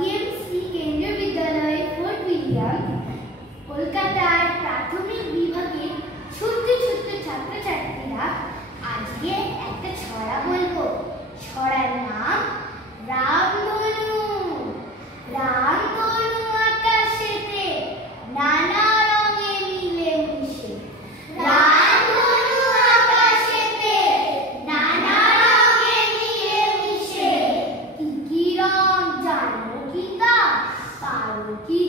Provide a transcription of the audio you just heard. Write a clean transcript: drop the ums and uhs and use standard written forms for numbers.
DMC কেন্দ্রীয় বিদ্যালয়ের fort William কলকাতার প্রাথমিক বিভাগের ছোট্ট ছোট্ট ছাত্রছাত্রীরা আজকে একটা ছড়া বলবো। ছড়ার নাম রামধনু। রামধনু আকাশেতে নানা রঙে মিলে মিশে। রামধনু আকাশেতে নানা রঙে মিলে মিশে। কি কি রং জানো কি তা? কারো কি